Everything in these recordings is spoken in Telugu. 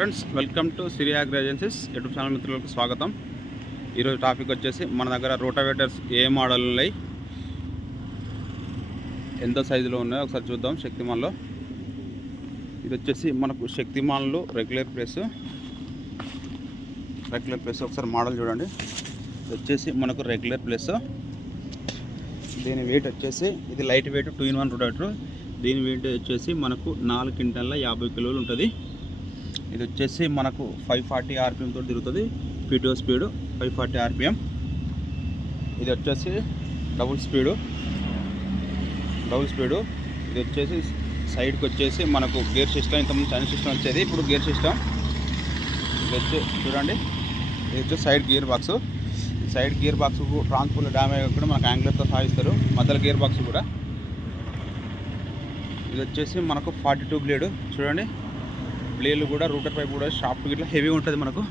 Friends welcome to Siri agro agencies YouTube channel మిత్రులకు స్వాగతం. ఈరోజు టాపిక్ వచ్చేసి మన దగ్గర రోటావేటర్స్ ఏ మోడల్ ఉన్నాయి, ఎంత సైజులో ఉన్నాయో ఒకసారి చూద్దాం. శక్తిమాన్లో ఇది వచ్చేసి మనకు శక్తిమాన్లో రెగ్యులర్ ప్రెస్ ఒకసారి మోడల్ చూడండి. ఇది వచ్చేసి మనకు రెగ్యులర్ ప్రెస్. దీని వెయిట్ వచ్చేసి ఇది లైట్ వెయిట్ 2-in-1 రోటావేటర్. దీని వెయిట్ వచ్చేసి మనకు 4 క్వింటాల 50 కిలోలు ఉంటుంది. ఇది వచ్చేసి మనకు 540 RPM తోటి తిరుగుతుంది. PTO speed 540 RPM. ఇది వచ్చేసి డబుల్ స్పీడు. ఇది వచ్చేసి సైడ్కి వచ్చేసి మనకు గేర్ సిస్టమ్, ఇంతకుముందు చైన్ సిస్టమ్ వచ్చేది, ఇప్పుడు గేర్ సిస్టమ్. ఇది వచ్చి చూడండి, ఇది వచ్చి side gear box. Side gear బాక్స్కు ట్రాన్స్పోర్ట్ డ్యామేజ్ కూడా మనకు యాంగ్లర్తో సాగిస్తారు. మధ్యలో గేర్ బాక్స్ కూడా. ఇది వచ్చేసి మనకు 42 బ్లేడ్ చూడండి. బ్లేడ్లు కూడా రూటర్ పైప్ కూడా షాఫ్ట్ ఇట్లా హెవీ ఉంటుంది. మనకు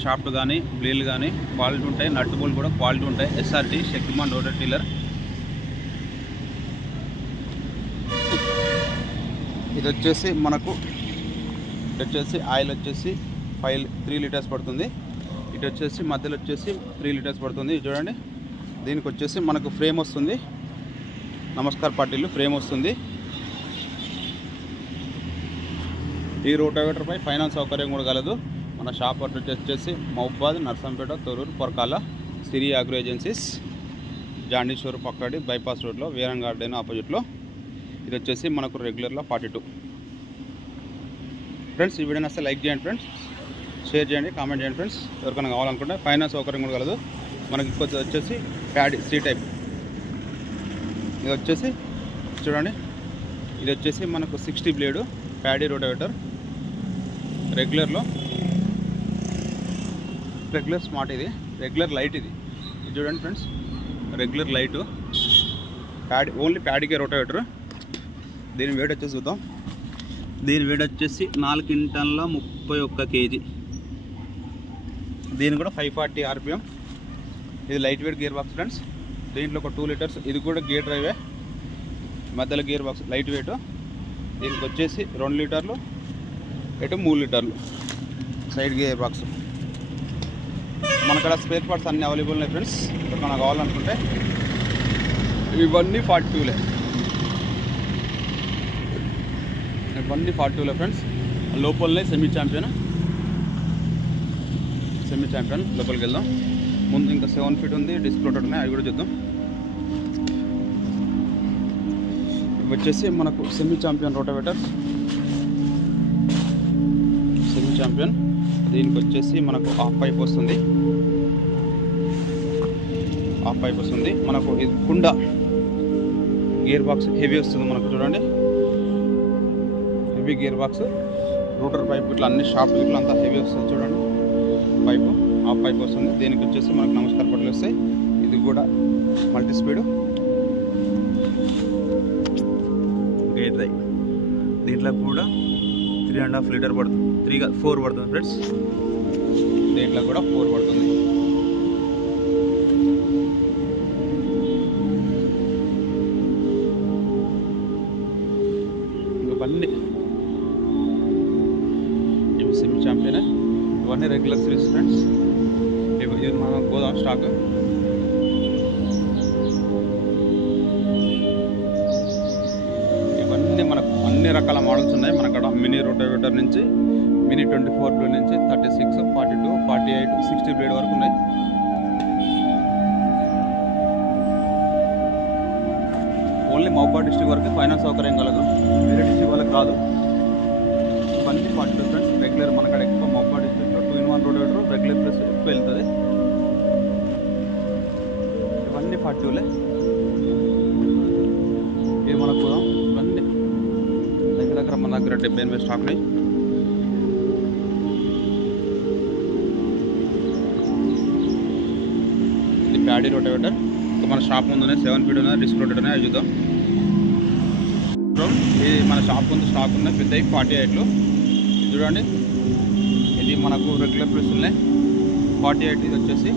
షాఫ్ట్ కానీ బ్లేడ్లు కానీ క్వాలిటీ ఉంటాయి. నట్ బోల్ట్ కూడా క్వాలిటీ ఉంటాయి. SRT Shaktimaan rotor tiller. ఇది వచ్చేసి మనకు ఆయిల్ వచ్చేసి 3 లీటర్స్ పడుతుంది. ఇటు వచ్చేసి మధ్యలో వచ్చేసి 3 లీటర్స్ పడుతుంది. ఇది చూడండి. దీనికి వచ్చేసి మనకు ఫ్రేమ్ వస్తుంది. నమస్కార్ పార్టీలు ఫ్రేమ్ వస్తుంది. ఈ రోటావేటర్ పై ఫైనాన్స్ సౌకర్యం కూడా కలదు. మన షాప్ అడ్రస్ వచ్చేసి మహబూబాద్, నర్సంపేట, తొర్రూరు, పొరకాల, సిరి అగ్రో ఏజెన్సీస్, జాండీశ్వర్ పక్కడి బైపాస్ రోడ్లో, వీరంగ్ గార్డెన్ ఆపోజిట్లో. ఇది వచ్చేసి మనకు రెగ్యులర్లో 42. ఫ్రెండ్స్ ఈ వీడియోని వస్తే లైక్ చేయండి ఫ్రెండ్స్, షేర్ చేయండి, కామెంట్ చేయండి ఫ్రెండ్స్. ఎవరికైనా కావాలనుకుంటే ఫైనాన్స్ సౌకర్యం కూడా కలదు. మనకి ఇంకొచ్చి వచ్చేసి ప్యాడ్ C టైప్. ఇది వచ్చేసి చూడండి, ఇది వచ్చేసి మనకు 60 blade paddy rotavator. Regular smart. ఇది రెగ్యులర్ లైట్. ఇది చూడండి ఫ్రెండ్స్, రెగ్యులర్ లైటు ఓన్లీ ప్యాడీకే రోటావేటర్. దీని వెయిట్ వచ్చేసి చూద్దాం. దీని వెయిట్ వచ్చేసి 4 క్వింటాల 31 kg. దీని కూడా 540 RPM. ఇది light weight gear box friends. దీంట్లో ఒక 2 లీటర్స్. ఇది కూడా గేర్ డ్రైవే, మధ్యలో గేర్ బాక్స్ లైట్ వెయిట్. దీనికి వచ్చేసి 2 లీటర్లు, ఇటు 3 లీటర్లు సైడ్ గేర్ బాక్స్. మనకడ స్పేర్ పార్ట్స్ అన్నీ అవైలబుల్ ఉన్నాయి ఫ్రెండ్స్. ఎవరికైనా కావాలనుకుంటే ఇవన్నీ 42లే. ఫ్రెండ్స్. లోపలనే సెమీ ఛాంపియన్ లోపలికి వెళ్దాం. ముందు ఇంకా 7 ఫీట్ ఉంది, డిస్క్ రోటర్ ఉన్నాయి, అవి కూడా చూద్దాం. ఇవి వచ్చేసి మనకు సెమీ ఛాంపియన్ రోటావేటర్. దీనికి వచ్చేసి మనకు హాఫ్ పైప్ వస్తుంది. మనకు ఇది కుండ గేర్ బాక్స్ హెవీ వస్తుంది. మనకు చూడండి, heavy gear box, router pipe ఇట్లా అన్ని షాఫ్ట్ ఇట్లా అంతా హెవీ వస్తుంది. చూడండి, పైపు హాఫ్ పైప్ వస్తుంది. దీనికి వచ్చేసి మనకు నమస్కార్ పట్లు వస్తాయి. ఇది కూడా మల్టీ స్పీడ్ గేర్ డ్రైవ్. దీంట్లో కూడా 3.5 లీటర్ పడుతుంది. 4 పడుతుంది ఫ్రెండ్స్. దీంట్లో కూడా 4 పడుతుంది. ఇవన్నీ ఇవి సెమీ ఛాంపియన్, ఇవన్నీ రెగ్యులర్ సిరీస్ ఫ్రెండ్స్. ఇది మన గోదాం స్టాక్. ఇవన్నీ మనకు అన్ని రకాల మోడల్స్ ఉన్నాయి. మనకడ మినీ రోటావేటర్ నుంచి మినీ 24 బ్లేడ్ నుంచి 36, 42, 48, 60 బ్లేడ్ వరకు ఉన్నాయి. ఓన్లీ మహబూబాద్ డిస్ట్రిక్ట్ వరకు ఫైనాన్స్ సౌకర్యం కలదు, వేరే డిస్ట్రిక్ట్ వాళ్ళకి కాదు. ఇవన్నీ 42 ఫ్రెండ్స్. రెగ్యులర్ మనకడ ఎక్కువ మహబూబాద్ డిస్ట్రిక్ట్లో 2-in-1 రోటావేటర్ రెగ్యులర్ ప్లస్ ఎక్కువ వెళ్తుంది. ఇవన్నీ 42లే. ఇది మనకు ఇవన్నీ దగ్గర మన దగ్గర 78 స్టాక్ ఉన్నాయి. ఇది ప్యాడీ రోటావేటర్. మన షాప్ ముందునే 7 ఫీట్ ఉన్నాయి, డిస్క్ రోటర్ ఉన్నాయి, అవి చూద్దాం. ఇది మన షాప్ ముందు స్టాక్ ఉన్నాయి పెద్దవి 48లు. చూడండి, ఇది మనకు రెగ్యులర్ ప్రెస్ ఉన్నాయి 48. ఇది వచ్చేసి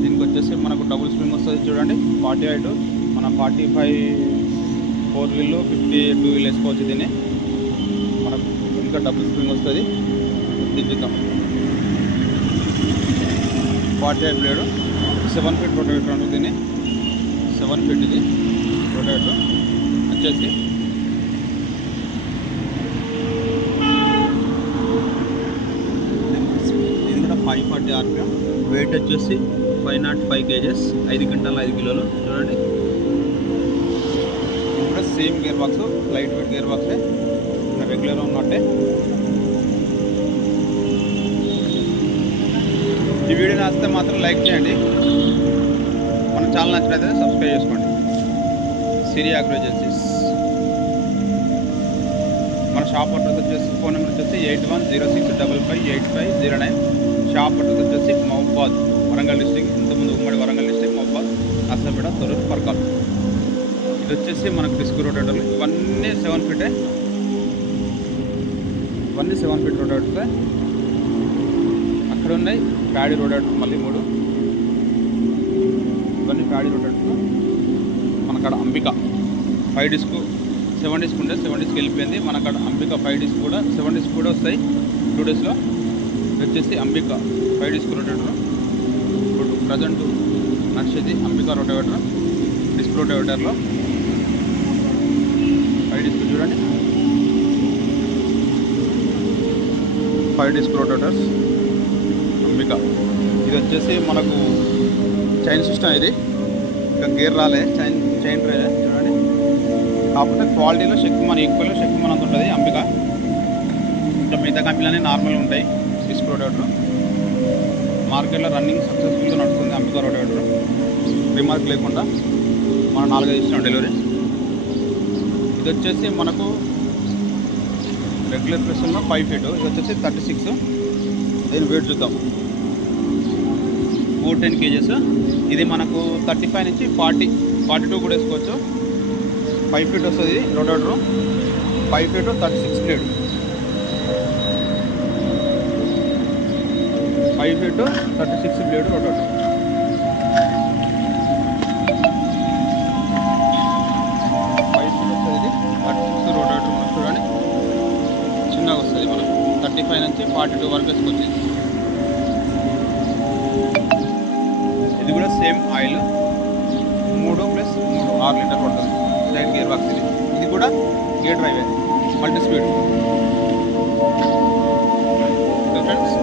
దీనికి వచ్చేసి మనకు డబుల్ స్ప్రింగ్ వస్తుంది. చూడండి, 48 మన 45 4 వీల్ 52 వీల్ వేసుకోవచ్చు. దీన్ని మనకు ఇంకా డబుల్ స్ప్రింగ్ వస్తుంది. దించుతాం. 45 బ్లేడు 7 ఫీట్ రొటేటర్ ఉంటుంది. దీన్ని 7 ఫీట్ ఇది రొటేటర్ వచ్చేసి. ఇది కూడా 540 RPM. వెయిట్ వచ్చేసి 505 kgs, 5 క్వింటాల్ 5 కిలోలు. చూడండి, ఇది కూడా same gear box, light weight gear బాక్సే, రెగ్యులర్గా ఉన్నట్టే. ఈ వీడియో నచ్చితే మాత్రం లైక్ చేయండి. మన ఛానల్ నచ్చినట్లయితే సబ్స్క్రైబ్ చేసుకోండి. సిరి అగ్రో ఏజెన్సీస్. మన షాప్ అడ్రస్ వచ్చేసి, ఫోన్ నెంబర్ వచ్చేసి 8106558509. షాప్ అడ్రస్ వచ్చేసి మహబాద్, వరంగల్ డిస్ట్రిక్ట్. ఇంతకుముందు ఉమ్మడి వరంగల్ డిస్ట్రిక్ట్, మహబాద్, నర్సంపేట, తొర్రూరు, పర్కాల్. ఇది వచ్చేసి మనకు డిస్క్ రొటేటర్లు. ఇవన్నీ 7 ఫీటే. ఇవన్నీ 7 ఫీట్ రొటేటర్లే. అక్కడ ఉన్నాయి ప్యాడీ రొటేటర్ మళ్ళీ 3. ఇవన్నీ ప్యాడీ రొటేటర్లు. మనకాడ అంబిక 5 డిస్క్, 7 డిస్క్ ఉంటే 7 డిస్క్ వెళ్ళిపోయింది. మనకాడ అంబిక 5 డిస్క్ కూడా, 7 డిస్క్ కూడా వస్తాయి 2 డేస్లో. వచ్చేసి అంబిక 5 డిస్క్ రొటేటర్. ఇప్పుడు ప్రజెంట్ నడిచేది అంబిక రొటేటర్, డిస్క్ రొటేటర్లో 5 డిస్క్. చూడండి, 5 డిస్క్ రొటేటర్స్ అంబిక. ఇది వచ్చేసి మనకు చైన్ సిస్టమ్. ఇది ఇంకా గేర్ రాలే, చైన్ రే. చూడండి, కాకపోతే క్వాలిటీలో శక్తిమాన్ ఈక్వల్, శక్తిమాన్ అంత ఉంటుంది అంబిక. ఇంకా మిగతా కంపెనీలన్నీ నార్మల్గా ఉంటాయి. డిస్క్ రొటేటర్ మార్కెట్లో రన్నింగ్ సక్సెస్ఫుల్గా నడుస్తుంది అంబిక రొటేటర్. రిమార్క్ లేకుండా మనం 4-5 ఇచ్చినాం డెలివరీ. ఇది వచ్చేసి మనకు రెగ్యులర్ ప్రెస్లో 5 ఫీట్. ఇది వచ్చేసి 36. దీని వెయిట్ చూద్దాం. 410 kgs. ఇది మనకు 35 నుంచి 42 కూడా వేసుకోవచ్చు. 5 ఫీట్ వస్తుంది rotator. 5 feet 36 blade. 5 feet 36 blade rotator. 5 feet వస్తుంది ఇది 36 రొటేటర్. చూడండి, చిన్నగా వస్తుంది. మనం 35 నుంచి 42 వరకు వేసుకోవచ్చు. ఇది కూడా సేమ్ ఆయిల్ 3+3 6 లీటర్ పడుతుంది. Light gear box. ఇది కూడా గేర్ డ్రైవే, మల్టీ స్పీడ్. ఫ్రెండ్స్,